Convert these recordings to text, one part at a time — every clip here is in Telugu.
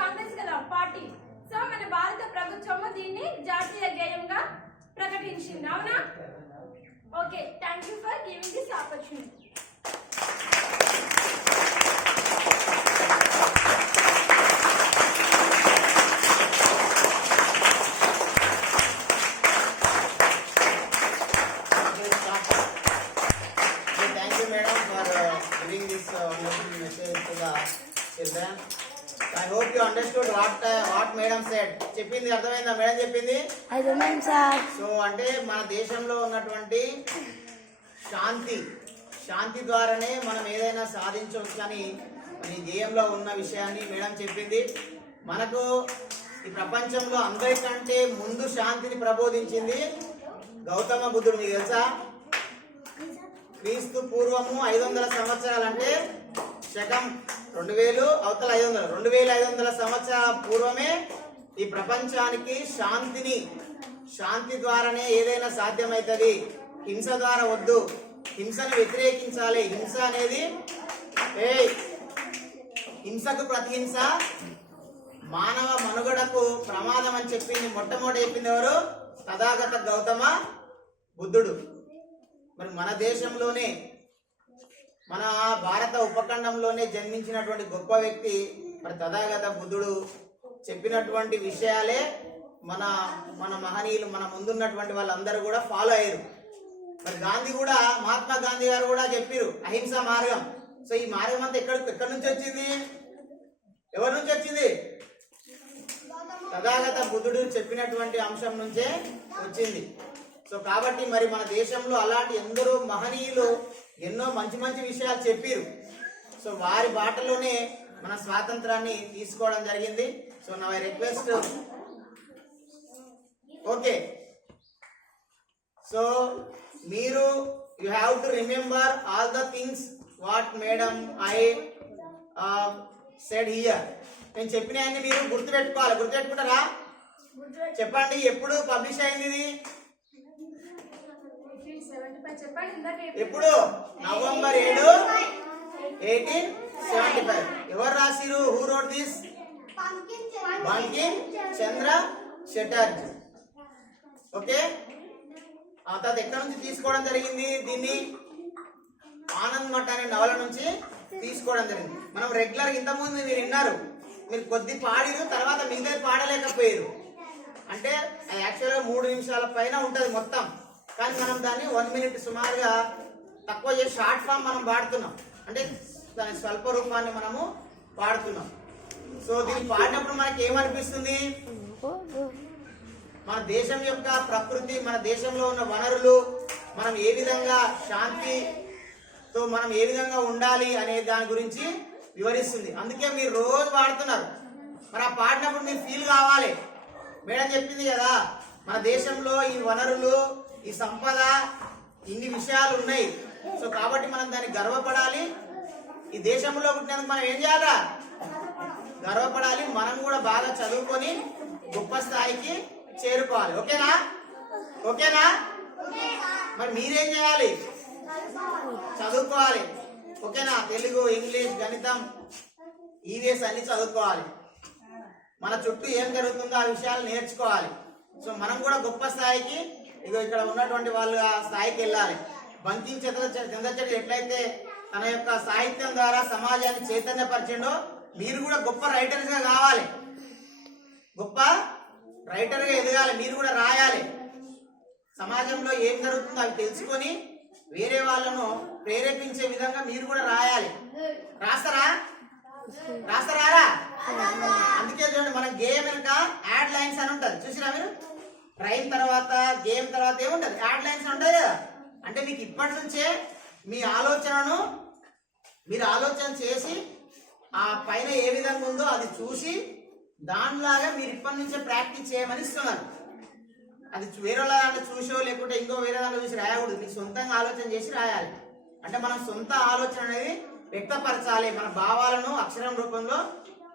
కాంగ్రెస్ కదా పార్టీ. సో మన భారత ప్రభుత్వము దీన్ని జాతీయ గేయంగా ప్రకటించింది. అవునా? Okay, thank you for giving this opportunity. I hope you understood what madam said. చెప్పింది అర్థమైందా? మేడం చెప్పింది అర్థమైంది సార్. సో అంటే మన దేశంలో ఉన్నటువంటి శాంతి ద్వారానే మనం ఏదైనా సాధించవచ్చు అని ఈ గేయంలో ఉన్న విషయాన్ని మేడం చెప్పింది. మనకు ఈ ప్రపంచంలో అందరికంటే ముందు శాంతిని ప్రబోధించింది గౌతమ బుద్ధుడు. మీకు తెలుసా? క్రీస్తు పూర్వము 500 సంవత్సరాలు అంటే శకం 2000 అవతల 500 2500 సంవత్సరాల పూర్వమే ఈ ప్రపంచానికి శాంతి ద్వారానే ఏదైనా సాధ్యమవుతుంది. హింస ద్వారా వద్దు, హింసను వ్యతిరేకించాలి. హింస అనేది హింసకు ప్రతిహింస మానవ మనుగడకు ప్రమాదం అని చెప్పింది. మొట్టమొదటి చెప్పింది ఎవరు? తథాగత గౌతమ బుద్ధుడు. మరి మన దేశంలోనే మన భారత ఉపఖండంలోనే జన్మించినటువంటి గొప్ప వ్యక్తి మరి తథాగత బుద్ధుడు చెప్పినటువంటి విషయాలే మన మన మహనీయులు మన ముందున్నటువంటి వాళ్ళందరూ కూడా ఫాలో అయ్యారు. మరి గాంధీ కూడా, మహాత్మా గాంధీ గారు కూడా చెప్పారు అహింసా మార్గం. సో ఈ మార్గం అంతా ఎక్కడి నుంచి వచ్చింది? ఎవరి నుంచి వచ్చింది? తథాగత బుద్ధుడు చెప్పినటువంటి అంశం నుంచే వచ్చింది. సో కాబట్టి మరి మన దేశంలో అలాంటి ఎందరో మహనీయులు ఎన్నో మంచి మంచి విషయాలు చెప్పారు. సో వారి బాటలోనే మన స్వాతంత్రాన్ని తీసుకోవడం జరిగింది. సో నా రిక్వెస్ట్, ఓకే, సో మీరు you have to remember all the things what madam I said here. నేను చెప్పినవన్నీ మీరు గుర్తుపెట్టుకోవాలి. గుర్తుపెట్టుకుంటారా? చెప్పండి, ఎప్పుడు పబ్లిష్ అయింది ఇది? ఎప్పుడు? నవంబర్ 7, 1875. ఎవరు రాసిరు? Who wrote this? Bankim Chandra Chatterjee. Okay, ఆ తర్వాత ఎక్కడ నుంచి తీసుకోవడం జరిగింది? దీన్ని ఆనంద్ మఠ అనే నవల నుంచి తీసుకోవడం జరిగింది. మనం రెగ్యులర్ ఇంతకుముందు మీరు విన్నారు, మీరు కొద్ది పాడిరు, తర్వాత మిగతా పాడలేకపోయారు. అంటే యాక్చువల్గా 3 నిమిషాల పైన ఉంటుంది మొత్తం, కానీ మనం దాన్ని 1 మినిట్ సుమారుగా తక్కువ చేసి షార్ట్ ఫామ్ మనం వాడుతున్నాం. అంటే దాని స్వల్ప రూపాన్ని మనము వాడుతున్నాం. సో దీన్ని పాడినప్పుడు మనకి ఏమనిపిస్తుంది? మన దేశం యొక్క ప్రకృతి, మన దేశంలో ఉన్న వనరులు, మనం ఏ విధంగా శాంతితో మనం ఏ విధంగా ఉండాలి అనే దాని గురించి వివరిస్తుంది. అందుకే మీరు రోజు పాడుతున్నారు. మరి ఆ పాడినప్పుడు మీరు ఫీల్ కావాలి. మేడం చెప్పింది కదా, మన దేశంలో ఈ వనరులు, ఈ సంపద, ఇన్ని విషయాలు ఉన్నాయి. సో కాబట్టి మనం దాన్ని గర్వపడాలి. ఈ దేశంలో పుట్టినందుకు మనం ఏం చేయాలా? గర్వపడాలి. మనం కూడా బాగా చదువుకొని గొప్ప స్థాయికి చేరుకోవాలి. ఓకేనా? ఓకేనా? మరి మీరేం చేయాలి? చదువుకోవాలి. ఓకేనా? తెలుగు, ఇంగ్లీష్, గణితం, ఈవీఎస్ అన్ని చదువుకోవాలి. మన చుట్టూ ఏం జరుగుతుందో ఆ విషయాలు నేర్చుకోవాలి. సో మనం కూడా గొప్ప స్థాయికి, ఇగో ఇక్కడ ఉన్నటువంటి వాళ్ళు ఆ స్థాయికి వెళ్ళాలి. బంకిం చంద్రచటర్జీ ఎట్లయితే తన యొక్క సాహిత్యం ద్వారా సమాజాన్ని చైతన్యపరిచిండో, మీరు కూడా గొప్ప రైటర్స్ గా కావాలి. గొప్ప రైటర్ గా ఎదగాలి. మీరు కూడా రాయాలి. సమాజంలో ఏం జరుగుతుందో అవి తెలుసుకొని వేరే వాళ్ళను ప్రేరేపించే విధంగా మీరు కూడా రాయాలి. రాస్తారా? అందుకే చూడండి, మన గేమ్ వెనుక యాడ్ లైన్స్ అని ఉంటుంది. చూసిరా మీరు? రైమ్ తర్వాత, గేమ్ తర్వాత ఏముంటది? యాడ్ లైన్స్ ఉంటాయి కదా. అంటే మీకు ఇప్పటి నుంచే మీ ఆలోచనను మీరు ఆలోచన చేసి ఆ పైన ఏ విధంగా ఉందో అది చూసి దానిలాగా మీరు ఇప్పటి నుంచే ప్రాక్టీస్ చేయమని ఇస్తున్నారు. అది వేరే దాంట్లో చూసో లేకుంటే ఇంకో వేరే దాంట్లో చూసి రాయకూడదు. మీకు సొంతంగా ఆలోచన చేసి రాయాలి. అంటే మనం సొంత ఆలోచన అనేది వ్యక్తపరచాలి. మన భావాలను అక్షరం రూపంలో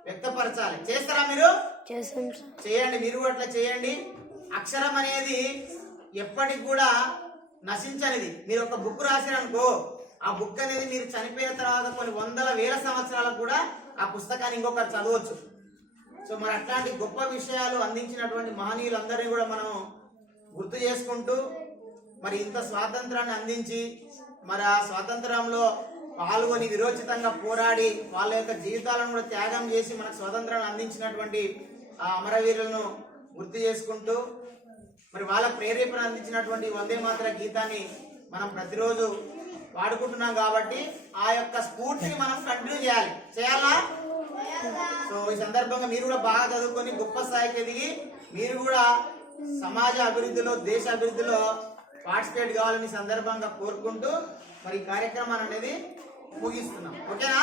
వ్యక్తపరచాలి. చేస్తారా మీరు? చేయండి. మీరు కూడా అట్లా చేయండి. అక్షరం అనేది ఎప్పటికి కూడా నశించనిది. మీరు ఒక బుక్ రాసిరనుకో, ఆ బుక్ అనేది మీరు చనిపోయిన తర్వాత కొన్ని 100,000 సంవత్సరాలకు కూడా ఆ పుస్తకాన్ని ఇంకొకరు చదవచ్చు. సో మరి అట్లాంటి గొప్ప విషయాలు అందించినటువంటి మహనీయులందరినీ కూడా మనం గుర్తు చేసుకుంటూ మరి ఇంత స్వాతంత్రాన్ని అందించి మరి ఆ స్వాతంత్రంలో పాల్గొని విరోచితంగా పోరాడి వాళ్ళ యొక్క జీవితాలను కూడా త్యాగం చేసి మనకు స్వాతంత్రాన్ని అందించినటువంటి ఆ అమరవీరులను గుర్తు చేసుకుంటూ మరి వాళ్ళ ప్రేరేపణ అందించినటువంటి వందే మాతర గీతాన్ని మనం ప్రతిరోజు వాడుకుంటున్నాం కాబట్టి ఆ యొక్క స్ఫూర్తిని మనం కంటిన్యూ చేయాలా? సో ఈ సందర్భంగా మీరు కూడా బాగా చదువుకొని గొప్ప స్థాయికి ఎదిగి మీరు కూడా సమాజ అభివృద్ధిలో దేశ అభివృద్ధిలో పార్టిసిపేట్ కావాలని సందర్భంగా కోరుకుంటూ మరి ఈ కార్యక్రమాన్ని అనేది ముగిస్తున్నాం. ఓకేనా?